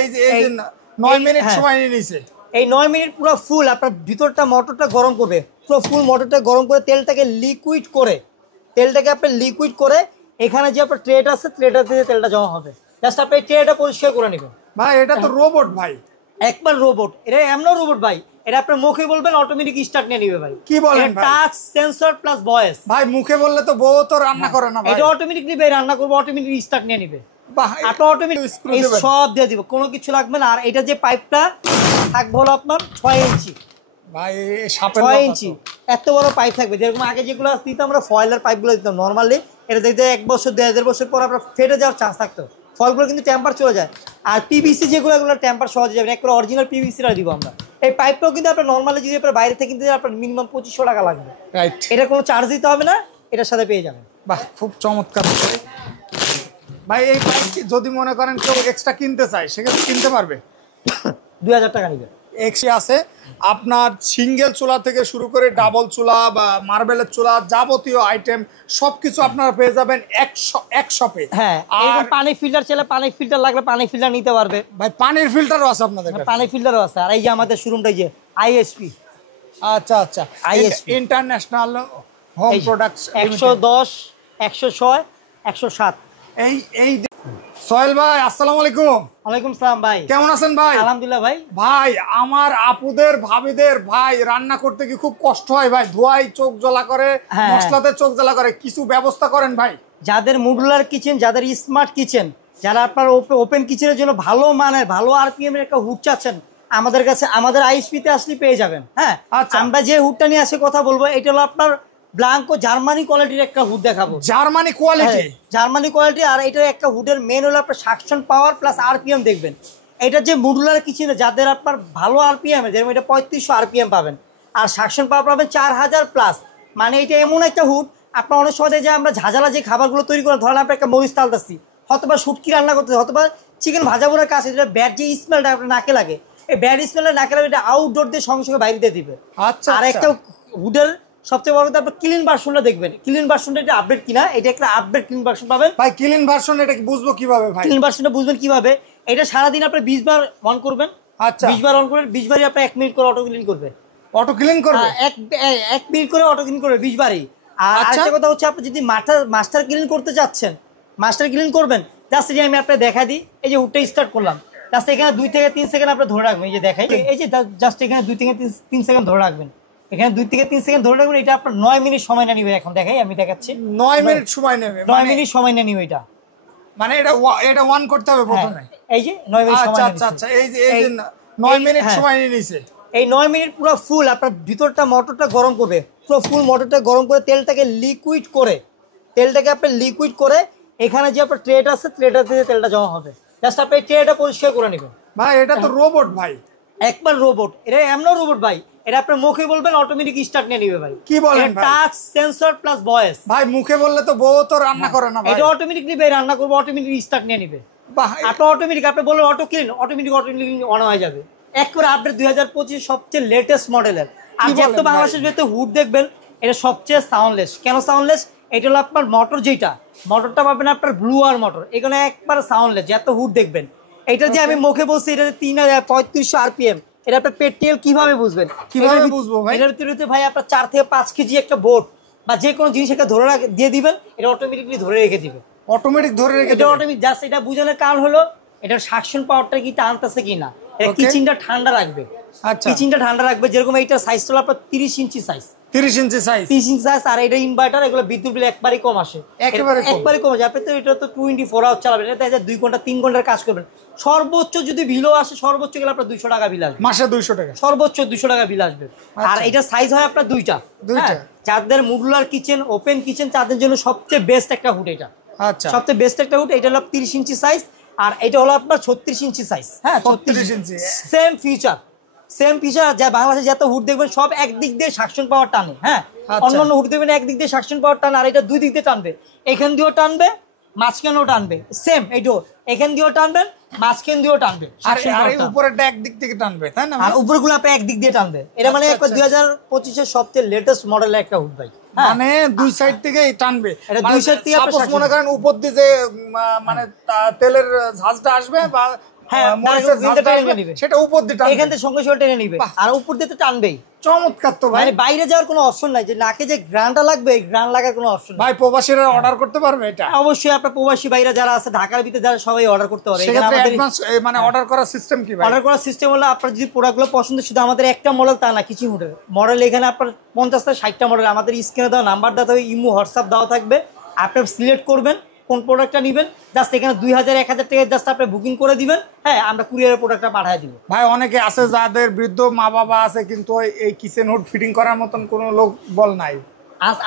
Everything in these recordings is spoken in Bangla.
এই যে 9 মিনিট সময় নিয়েছে। এই 9 মিনিট পুরো ফুল আপনার ভিতরটা মোটরটা গরম করবে, পুরো ফুল মোটরটা গরম করে তেলটাকে লিকুইড করে, তেলটাকে আপনি লিকুইড করে এখানে যে আপনার ট্রেটা আছে ট্রেটা দিয়ে তেলটা জমা হবে। জাস্ট আপনি এই ট্রেটা পরিষ্কার করে নেবেন। ভাই এটা তো রোবট ভাই, একবার রোবট। এটা এমন রোবট ভাই, এটা আপনার মুখে বলবেন অটোমেটিক স্টার্ট নিয়ে নেবে ভাই। কি বলেন ভাই? Touch sensor plus voice. ভাই মুখে বললে তো বউ তো রান্না করে না ভাই। এটা অটোমেটিকলি ভাই রান্না করবে, অটোমেটিক স্টার্ট নিয়ে নেবে। আপনি অটোমেটিক সব দিয়ে দিব, কোনো কিছু লাগবে না। আর এটা যে পাইপটা থাকবে হলো আপনার 6 ইঞ্চি ভাই, 6 ইঞ্চি এত বড় পাইপ থাকবে। যেরকম আগে যেগুলো দিতাম আমরা ফয়েলের পাইপগুলো দিতাম নর্মালি, এটা দেখতে 1 বছর 1.5 বছর পর আপনার ফেটে যাওয়ার চান্স থাকতো, ফলগুলো কিন্তু টেম্পার চলে যায়। আর পিভিসি যেগুলো এগুলো টেম্পার সহজে যাবে, একবার অরিজিনাল পিভিসিটা দিব আমরা। এই পাইপটাও কিন্তু আপনার নর্মালি যদি আপনার বাইরে থেকে কিনতে আপনার মিনিমাম 2500 টাকা লাগবে। রাইট, এটা কোনো চার্জ দিতে হবে না, এটার সাথে পেয়ে যাবেন। বাহ, খুব চমৎকার ভাই। এই পাইপ যদি মনে করেন কেউ এক্সট্রা কিনতে চায় সেক্ষেত্রে কিনতে পারবে। 2000 টাকা নিবে। এক্সট্রা আছে আপনার সিঙ্গেল চুলা থেকে শুরু করে ডাবল চুলা বা মার্বেলের চুলা, যাবতীয় আইটেম সবকিছু আপনারা পেয়ে যাবেন এক শপে। হ্যাঁ, আর পানি ফিল্টার চাইলে পানি ফিল্টার লাগলে পানি ফিল্টার নিতে পারবে ভাই। পানির ফিল্টারও আছে আপনাদের কাছে? পানি ফিল্টারও আছে। আর এই যে আমাদের শোরুমটা যে আইএসপি। আচ্ছা আচ্ছা, আইএসপি ইন্টারন্যাশনাল হোম প্রোডাক্টস 110 106 107। এই সোহেল ভাই, আসসালামু আলাইকুম। ওয়ালাইকুম সালাম ভাই, কেমন আছেন ভাই? আলহামদুলিল্লাহ ভাই। ভাই আমার আপুদের ভাবিদের ভাই রান্না করতে কি খুব কষ্ট হয় ভাই? ধোয়াই চোখ জ্বলা করে, মশলাতে চোখ জ্বলা করে, কিছু ব্যবস্থা করেন ভাই? যাদের মডুলার কিচেন, যাদের স্মার্ট কিচেন, যারা আপনার ওপেন কিচেনের জন্য ভালো মানের ভালো আরপিএম এর একটা হুড চাচ্ছেন, আমাদের কাছে আমাদের আইএসপিতে আসলে পেয়ে যাবেন। হ্যাঁ, আমরা যে হুডটা নিয়ে আসে কথা বলবো, এটা হলো আপনার ব্ল্যাঙ্কো জার্মানি কোয়ালিটির একটা হুড দেখাবো। Germany quality? Germany quality. আর এটা একটা হুডের মেন হলো আপনার সাকশন পাওয়ার প্লাস আরপিএম দেখবেন। এটা যে মডুলার কিচেনে যাদের আপনার ভালো আরপিএম, যেমন এটা 3500 আরপিএম পাবেন, আর সাকশন পাওয়ার পাবেন 4000 প্লাস। মানে এটা এমন একটা হুড, আপনার অনেক সময় যে আমরা ঝাঁঝালা যে খাবারগুলো তৈরি করেন, ধরেন আপনি একটা মরিচ তালতাছি, হয়তোবা শুটকি রান্না করতেছি, হয়তোবা চিকেন ভাজাবোনার কাছে, যেটা ব্যাড যে স্মেলটা আপনার নাকে লাগে, এই ব্যাড স্মেলটা নাকে লাগে, এটা আউটডোর দিয়ে সঙ্গে সঙ্গে বাইরে দিয়ে দিবে। আচ্ছা, আর একটা হুডের সবচেয়ে বড় কথা আপনার ক্লিন ভার্সনটা দেখবেন। ক্লিন ভার্সনটা এটা আপডেট কিনা, এটা একটা আপডেট ক্লিন ভার্সন পাবেন ভাই। ক্লিন ভার্সন এটা কি বুঝবো কিভাবে ভাই? ক্লিন ভার্সনটা বুঝবেন কিভাবে? এটা সারাদিন আপনি 20 বার অন করবেন। আচ্ছা, 20 বার অন করবেন, 20 বারই আপনি 1 মিনিট করে অটো ক্লিন করবে। অটো ক্লিন করবে? 1 মিনিট করে অটো ক্লিন করবে 20 বারই। আর আরেকটা কথা হচ্ছে, আপনি যদি মাস্টার ক্লিন করতে যাচ্ছেন, মাস্টার ক্লিন করবেন, জাস্ট যে আমি আপনাকে দেখা দিই, এই যে হুডটা স্টার্ট করলাম, জাস্ট এখানে 2 থেকে 3 সেকেন্ড আপনি ধরে রাখবেন। এই যে দেখাই, এই যে জাস্ট এখানে 2 থেকে 3 সেকেন্ড ধরে রাখবেন, এখানে 2 থেকে 3 সেকেন্ড ধরে রাখবেন। এটা আপনার 9 মিনিট সময় না নিবে। এখন দেখাই, আমি দেখাচ্ছি। 9 মিনিট সময় নেবে? 9 মিনিট সময় না নিবে এটা। মানে এটা অন করতে হবে প্রথমে? এই যে 9 মিনিট সময়। আচ্ছা আচ্ছা, এই যে 9 মিনিট সময় নিয়েছে। এই 9 মিনিট পুরো ফুল আপনার ভিতরটা মোটরটা গরম করবে, পুরো ফুল মোটরটা গরম করে তেলটাকে লিকুইড করে, তেলটাকে আপনি লিকুইড করে এখানে যে আপনার ট্রেটা আছে ট্রেটা দিয়ে তেলটা জমা হবে। জাস্ট আপনি এই ট্রেটা পরিষ্কার করে নেবেন। ভাই এটা তো রোবট ভাই, একবার রোবট। এটা এমন রোবট ভাই, এটা আপনার মুখে বলবেন অটোমেটিক স্টার্ট নিয়ে নেবে ভাই। কি বলেন ভাই? Touch sensor plus voice. ভাই মুখে বললে তো বউ তো রান্না করে না ভাই। এটা অটোমেটিকলি ভাই রান্না করবে, অটোমেটিক স্টার্ট নিয়ে নেবে। আপনি অটোমেটিক, আপনি বললেন অটো ক্লিন, অটোমেটিক অন হয়ে যাবে। একবারে আপডেট 2025 সবচেয়ে লেটেস্ট মডেলের। আর যত বাংলাদেশের ভিতরে হুড দেখবেন, এটা সবচেয়ে সাউন্ডলেস। কেন সাউন্ডলেস? এটা হলো আপনার মোটর, যেটা মোটরটা পাবেন আপনার ব্লুয়ার মোটর, এখানে একবার সাউন্ডলেস। যত হুড দেখবেন, এটা যে আমি মুখে বলছি, এটা 3500 আরপিএম, এটা আপনার পেট্রোল কিভাবে বুঝবেন? কিভাবে বুঝবো ভাই? এটার ভিতরে ভাই আপনার 4 থেকে 5 কেজি একটা বোর্ড বা যে কোনো জিনিস একটা ধরে দিয়ে দিবেন, এটা অটোমেটিকলি ধরে রেখে দিবে। অটোমেটিক ধরে রেখে এটা অটোমেটিক। জাস্ট এটা বুঝানোর কারণ হলো এটার সাকশন পাওয়ারটা কি টানতেছে কিনা, এটা কিচেনটা ঠান্ডা রাখবে। আচ্ছা, কিচেনটা ঠান্ডা রাখবে। যেরকম এইটা সাইজ হলো আপনার 30 inch size, 30 inch size, 30 inch size. আর এটা ইনভার্টার, এগুলো বিদ্যুৎ বিল একবারই কম আসে, একবারই কম আসে। আপনি তো এটা তো 24 আওয়ার চালাবেন, এটা 2 ঘন্টা 3 ঘন্টার কাজ করবেন। সর্বোচ্চ যদি বিলও আসে, সর্বোচ্চ গেলে আপনার 200 টাকা বিল আসবে মাসে। 200 টাকা সর্বোচ্চ 200 টাকা বিল আসবে। আর এটা সাইজ হয় আপনার দুইটা। যাদের মডুলার কিচেন, ওপেন কিচেন, তাদের জন্য সবচেয়ে বেস্ট একটা হুড এটা। আচ্ছা, সবচেয়ে বেস্ট একটা হুড। এটা হলো 30 ইঞ্চি সাইজ, আর এটা হলো আপনার 36 ইঞ্চি সাইজ। হ্যাঁ, 36 ইঞ্চি, সেম ফিচার। যা বাংলাদেশে যত হুড দেখবেন সব একদিক দিয়ে সাকশন পাওয়ার টানে। হ্যাঁ, অন্যান্য হুড দেখবেন একদিক দিয়ে সাকশন পাওয়ার টানে, আর এটা 2 দিক দিয়ে টানবে। এখান দিয়েও টানবে, মাঝখানেও টানবে। সেম এইটো এখান দিয়েও টানবেন, মাঝখান দিয়েও টানবে। আর উপরেরটা একদিক থেকে টানবে, তাই না? আর উপরগুলো আপনি একদিক দিয়ে টানবে। এটা মানে 2025 এর সবচেয়ে লেটেস্ট মডেলের একটা হুড ভাই। মানে দুই সাইড থেকেই টানবে। এটা দুই সাইড থেকে মনে করেন উপর দিয়ে যে মানে তেলের ঝাঁজটা আসবে বা হ্যাঁ, মরিচের direct ঝালটা টেনে আসবে, নিবে। সেটা উপর দিয়ে টানবে। এখান থেকে সঙ্গে সঙ্গে টেনে নিবে, বাহ। আর উপর দিয়ে তো টানবেই। চমৎকার তো ভাই। মানে বাইরে যাওয়ার কোনো অপশন নাই, যে নাকে যে গ্রানটা লাগবে এই গ্রান লাগার কোনো অপশন নাই। ভাই প্রবাসীরা অর্ডার করতে পারবে এটা? অবশ্যই আপনার প্রবাসী বাইরে যারা আছে ঢাকার ভিতরে যারা সবাই অর্ডার করতে পারে। এখানে সেক্ষেত্রে আমাদের অ্যাডভান্স মানে অর্ডার করার সিস্টেম কি ভাই? অর্ডার করার সিস্টেম হলো আপনার যদি প্রোডাক্টগুলো পছন্দ, শুধু আমাদের একটা মডেল তা না, কিছু মডেল এখানে আপনার 50 থেকে 60টা মডেল আমাদের স্ক্রিনে দেওয়া নাম্বার দেওয়া থাকবে, ইমো হোয়াটসঅ্যাপ দেওয়া থাকবে। আপনি সিলেক্ট করবেন কোন প্রোডাক্টটা নেবেন, জাস্ট এখানে 2000 1000 টাকা জাস্ট আপনি বুকিং করে দিবেন। হ্যাঁ, আমরা কুরিয়ারের প্রোডাক্টটা পাঠিয়ে দিব। ভাই অনেকে আছে যাদের বৃদ্ধ মা বাবা আছে, কিন্তু এই কিচেন হুড ফিটিং করার মতন কোনো লোক বল নাই।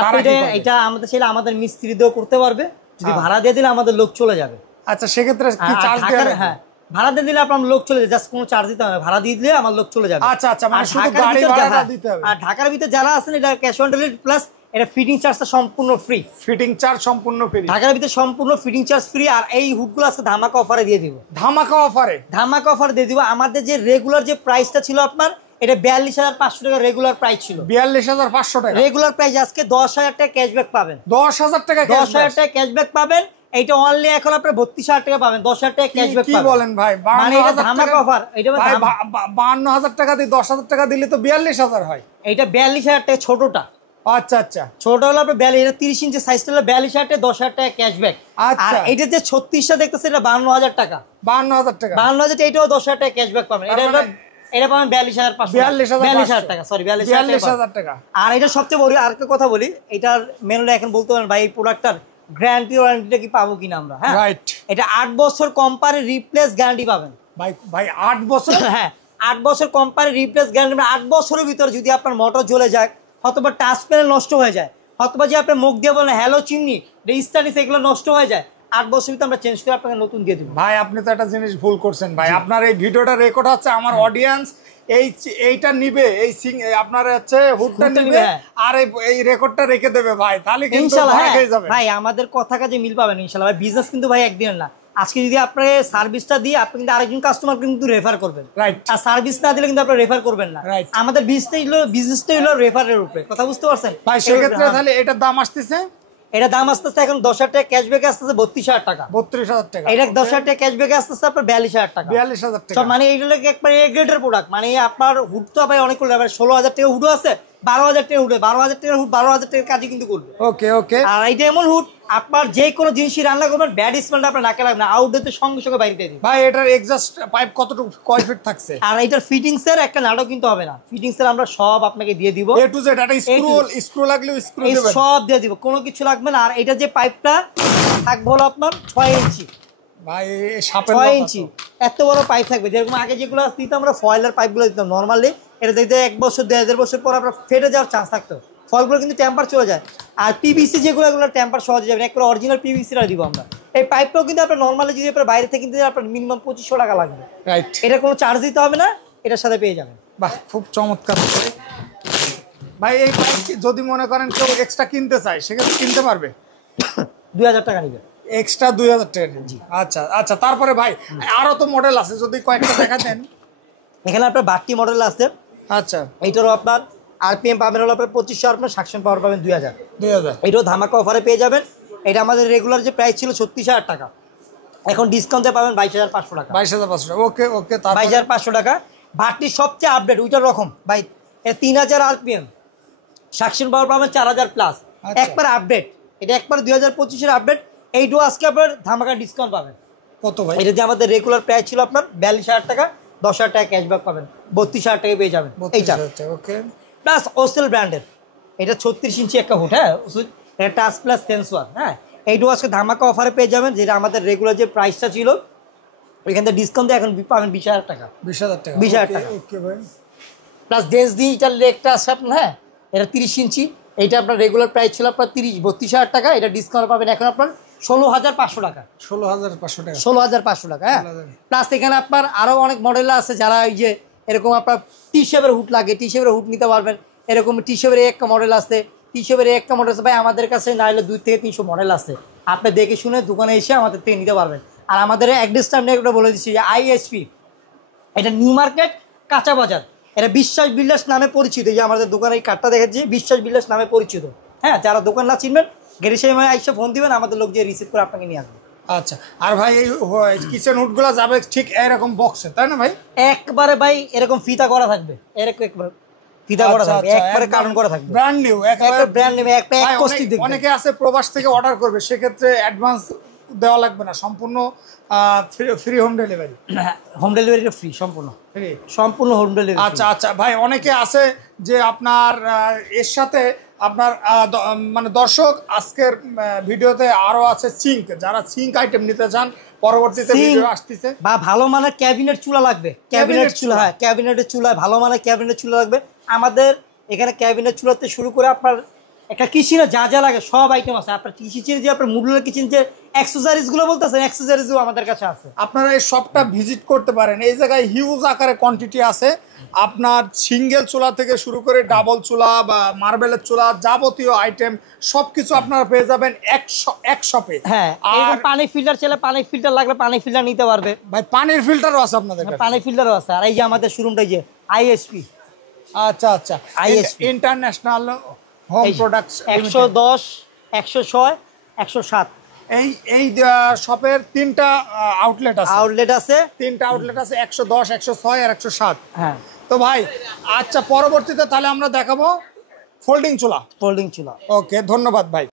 আপনি এটা আমাদের ছেলে আমাদের মিস্ত্রি দিয়েও করতে পারবে, যদি ভাড়া দিয়ে দিলে আমাদের লোক চলে যাবে। আচ্ছা, সেক্ষেত্রে কি চার্জ দেওয়া লাগবে? হ্যাঁ, ভাড়া দিয়ে দিলে আপনার লোক চলে যাবে, জাস্ট কোনো চার্জ দিতে হবে, ভাড়া দিয়ে দিলে আমার লোক চলে যাবে। আচ্ছা আচ্ছা, মানে আর শুধু ঢাকার গাড়ি ভিতর ভাড়াটা দিতে হবে। আর ঢাকার ভিতরে যারা আছেন এটা ক্যাশ অন ডেলিভারি প্লাস এটা ফিটিং চার্জটা সম্পূর্ণ ফ্রি। ফিটিং চার্জ সম্পূর্ণ ফ্রি। ঢাকার ভিতরে সম্পূর্ণ ফিটিং চার্জ ফ্রি। আর এই হুডগুলো আজকে ধামাকা অফারে দিয়ে দিব। ধামাকা অফারে? ধামাকা অফার দিয়ে দিব। আমাদের যে রেগুলার যে প্রাইসটা ছিল আপনার, এটা 42,500 টাকা রেগুলার প্রাইস ছিল। 42,500 টাকা রেগুলার প্রাইস, আজকে 10,000 টাকা ক্যাশব্যাক পাবেন। 10,000 টাকা? 10,000 টাকা ক্যাশব্যাক পাবেন। এইটা অনলি এখন আপনার 32,000 টাকা পাবেন, 10,000 টাকা ক্যাশব্যাক কি পাবেন। বলেন ভাই? মানে এটা ধামাকা অফার। এটা ভাই 52,000 টাকা দিয়ে 10,000 টাকা দিলে তো 42,000 হয়। এইটা 42,000 টাকা ছোটটা। আচ্ছা আচ্ছা, ছোটটা হলো আপনার 42, এটা 30 ইঞ্চি সাইজটা হলো 42,000 টাকা, 10,000 টাকা ক্যাশব্যাক। আর আচ্ছা, এইটা যে 36টা দেখতেছে এটা 52,000 টাকা। 52,000 টাকা? 52,000 টাকা, এটাও 10,000 টাকা ক্যাশব্যাক পাবেন। এটা এটা পাবেন 42,500, 42,000 টাকা, সরি 42,000 টাকা। আর এটা সবচেয়ে বড় আরেকটা কথা বলি, এটার মেনুটা এখন বলতে পারেন ভাই এই প্রোডাক্টটার গ্যারান্টি ওয়ারেন্টিটা কি পাবো কিনা আমরা। হ্যাঁ, রাইট। এটা 8 বছর কোম্পানি রিপ্লেস গ্যারান্টি পাবেন। ভাই ভাই 8 বছর? হ্যাঁ, 8 বছর কোম্পানি রিপ্লেস গ্যারান্টি। 8 বছরের ভিতরে যদি আপনার মোটর জ্বলে যায়, অথবা টাচ প্যানেল নষ্ট হয়ে যায়, অথবা যে আপনি মুখ দিয়ে বলেন হ্যালো চিমনি রেজিস্টারিস, এগুলো নষ্ট হয়ে যায়, 8 বছর ভিতরে আমরা চেঞ্জ করে আপনাকে নতুন দিয়ে দেবো। ভাই আপনি তো একটা জিনিস ভুল করছেন ভাই। আপনার এই ভিডিওটা রেকর্ড হচ্ছে, আমার অডিয়েন্স এইটা নিবে, আপনার হচ্ছে হুডটা নিবে, আর এই রেকর্ডটা রেখে দেবে ভাই, তাহলে কিন্তু ইনশাআল্লাহ। ভয় খেয়ে যাবে ভাই আমাদের কথা কাজে মিল পাবেন ইনশাআল্লাহ। ভাই বিজনেস কিন্তু ভাই একদিনের না। আজকে যদি আপনি সার্ভিসটা দিয়ে আপনি কিন্তু আরেকজন কাস্টমার কিন্তু রেফার করবেন, রাইট। আর সার্ভিস না দিলে কিন্তু আপনি রেফার করবেন না। রাইট। আমাদের বিজনেসটাই হলো রেফারের উপরে, কথা বুঝতে পারছেন ভাই? সেক্ষেত্রে তাহলে এটার দাম আসতেছে, এটা দাম আসতেছে এখন 10,000 টাকা ক্যাশব্যাক আসতেছে 32,000 টাকা। 32,000 টাকা? এটা 10,000 টাকা ক্যাশব্যাক আসতেছে আপনার 42,000 টাকা। 42,000 টাকা? সব মানে এইগুলো একবার এ গ্রেডের প্রোডাক্ট। মানে আপনার হুড তো ভাই অনেক করলে 16,000 টাকা হুডও আছে, 12,000 টাকা হুডে, 12,000 টাকার হুড 12,000 টাকার কাজই কিন্তু করবে। ওকে ওকে। আর এইটা এমন হুড আপনার যে কোনো জিনিসই রান্না করবেন ব্যাড স্মেলটা আপনার নাকে লাগবে না, আউটডোরতে সঙ্গে সঙ্গে বাইরে দিয়ে দিবে। ভাই এটার এক্সস্ট পাইপ কতটুকু, কয় ফিট থাকছে? আর এটার ফিটিংস এর একটা নাটক কিন্তু হবে না, ফিটিংস এর আমরা সব আপনাকে দিয়ে দিব, এ টু জেড। একটা স্ক্রু লাগলে স্ক্রু এই দিবেন? সব দিয়ে দিব, কোনো কিছু লাগবে না। আর এটা যে পাইপটা থাকবে হলো আপনার 6 ইঞ্চি। ভাই সাপের 6 ইঞ্চি এত বড় পাইপ থাকবে। যেরকম আগে যেগুলো দিতাম আমরা ফয়েলের পাইপগুলো দিতাম নর্মালি, এটা দেখতে 1 বছর 1.5 বছর পর আপনার ফেটে যাওয়ার চান্স থাকতো, ফলগুলো কিন্তু টেম্পার চলে যায়। আর পিভিসি যেগুলো এগুলো টেম্পার সহজে যাবে না, একবার অরিজিনাল পিভিসিটা দিব আমরা। এই পাইপটাও কিন্তু আপনার নর্মালি যদি আপনার বাইরে থেকে কিনতে আপনার মিনিমাম 2500 টাকা লাগবে। রাইট। এটা কোনো চার্জ দিতে হবে না, এটার সাথে পেয়ে যাবেন। বাহ, খুব চমৎকার। ভাই এই পাইপ যদি মনে করেন কেউ এক্সট্রা কিনতে চায়, সেক্ষেত্রে কিনতে পারবে? 2,000 টাকা নিবে এক্সট্রা 2,000 টাকা? জি। আচ্ছা আচ্ছা, তারপরে ভাই আরো তো মডেল আছে, যদি কয়েকটা দেখা দেন। এখানে আপনার বাট্টি মডেল আছে। আচ্ছা, এইটারও আপনার আরপিএম পাবেন হলো আপনার 2500, আপনার সাকশন পাওয়ার পাবেন 2,000। 2,000? এটাও ধামাকা অফারে পেয়ে যাবেন। এটা আমাদের রেগুলার যে প্রাইস ছিল 36,000 টাকা, এখন ডিসকাউন্টে পাবেন 22,500 টাকা। 22,500 টাকা? ওকে ওকে। 22,500 টাকা। বাটটির সবচেয়ে আপডেট ওইটার রকম ভাই, এটা 3,000 আরপিএম, সাকশন পাওয়ার পাবেন 4,000 প্লাস, একবার আপডেট। এটা একবার 2025-এর আপডেট। এইটাও আজকে আপনার ধামাকা ডিসকাউন্ট পাবেন। কত ভাই? এটা যে আমাদের রেগুলার প্রাইস ছিল আপনার 42,000 টাকা, 10,000 টাকা ক্যাশব্যাক পাবেন, 32,000 টাকা পেয়ে যাবেন এইটা। ওকে। প্লাস ওসেল ব্র্যান্ডের এটা 36 ইঞ্চি একটা হুড। হ্যাঁ, এটা টাচ প্লাস সেন্সর। হ্যাঁ, এইটাও আজকে ধামাকা অফারে পেয়ে যাবেন, যেটা আমাদের রেগুলার যে প্রাইসটা ছিল এখান থেকে ডিসকাউন্ট এখন পাবেন 20,000 টাকা। 20,000 টাকা? 20,000 টাকা। ওকে ভাই। প্লাস ডেন্সডি এটার লেগটা আছে আপনার। হ্যাঁ, এটা 30 ইঞ্চি। এইটা আপনার রেগুলার প্রাইস ছিল আপনার 32,000 টাকা, এটা ডিসকাউন্ট পাবেন এখন আপনার 16,500 টাকা। 16,500 টাকা? 16,500 টাকা। হ্যাঁ, প্লাস এখানে আপনার আরও অনেক মডেল আছে, যারা এই যে এরকম আপনার টি শেপের হুড লাগে, টি শেপের হুড নিতে পারবেন। এরকম টি শেপের একটা মডেল আছে, টি শেপের একটা মডেল আছে। ভাই আমাদের কাছে না হলে 2 থেকে 300 মডেল আছে, আপনি দেখে শুনে দোকানে এসে আমাদের থেকে নিতে পারবেন। আর আমাদের অ্যাড্রেসটা আমি একটা বলে দিচ্ছি যে আইএসপি, এটা নিউ মার্কেট কাঁচা বাজার। এটা বিশ্বাস বিল্ডার্স নামে পরিচিত। এই যে আমাদের দোকানে এই কার্ডটা দেখাচ্ছি, বিশ্বাস বিল্ডার্স নামে পরিচিত। হ্যাঁ, যারা দোকান না চিনবেন গেরিসে আইসে ফোন দিবেন, আমাদের লোক যে রিসিভ করে আপনাকে নিয়ে আসবে। আচ্ছা, আর ভাই এই কিচেন হুডগুলো যাবে ঠিক এরকম বক্সে, তাই না ভাই? একবারে ভাই এরকম ফিতা করা থাকবে, এরকম একবার ফিতা করা থাকবে, একবারে কার্টন করা থাকবে, ব্র্যান্ড নিউ, একটা ব্র্যান্ড নেমে একটা এক কস্টি দেখবে। অনেকে আছে প্রবাস থেকে অর্ডার করবে, সেক্ষেত্রে অ্যাডভান্স দেওয়া লাগবে না, সম্পূর্ণ ফ্রি হোম ডেলিভারি। হোম ডেলিভারিটা ফ্রি, সম্পূর্ণ ফ্রি, সম্পূর্ণ হোম ডেলিভারি। আচ্ছা আচ্ছা ভাই, অনেকে আছে যে আপনার এর সাথে আপনার মানে দর্শক আজকের ভিডিওতে আরো আছে সিঙ্ক, যারা সিঙ্ক আইটেম নিতে চান পরবর্তীতে ভিডিও আসতেছে, বা ভালো মানের ক্যাবিনেট চুলা লাগবে, ক্যাবিনেট চুলা, হ্যাঁ ক্যাবিনেটের চুলা, ভালো মানের ক্যাবিনেট চুলা লাগবে আমাদের এখানে। ক্যাবিনেট চুলাতে শুরু করে আপনার একটা কিচেনে যা যা লাগে সব আইটেম আছে। আপনার কিচেনে যে আপনার মডুলার কিচেন যে অ্যাক্সেসরিজ গুলো বলতেছেন, অ্যাক্সেসরিজও আমাদের কাছে আছে। আপনারা এই শপটা ভিজিট করতে পারেন। এই জায়গায় হিউজ আকারে কোয়ান্টিটি আছে, আপনার সিঙ্গেল চুলা থেকে শুরু করে ডাবল চুলা বা মার্বেলের চুলা, যাবতীয় আইটেম সবকিছু আপনারা পেয়ে যাবেন এক শপে। হ্যাঁ, আর পানি ফিল্টার চাইলে পানি ফিল্টার লাগলে পানি ফিল্টার নিতে পারবে ভাই, পানির ফিল্টারও আছে আপনাদের কাছে? পানি ফিল্টারও আছে। আর এই যে আমাদের শোরুমটা যে আইএসপি, আচ্ছা আচ্ছা, ISP ইন্টারন্যাশনাল হোম প্রোডাক্টস 110, 106, 107 এই এই শপের 3টা আউটলেট আছে, আছে। 3টা আউটলেট আছে, 110, 106 আর 107। হ্যাঁ, তো ভাই আচ্ছা, পরবর্তীতে তাহলে আমরা দেখাবো ফোল্ডিং চুলা। ফোল্ডিং চুলা। ওকে, ধন্যবাদ ভাই।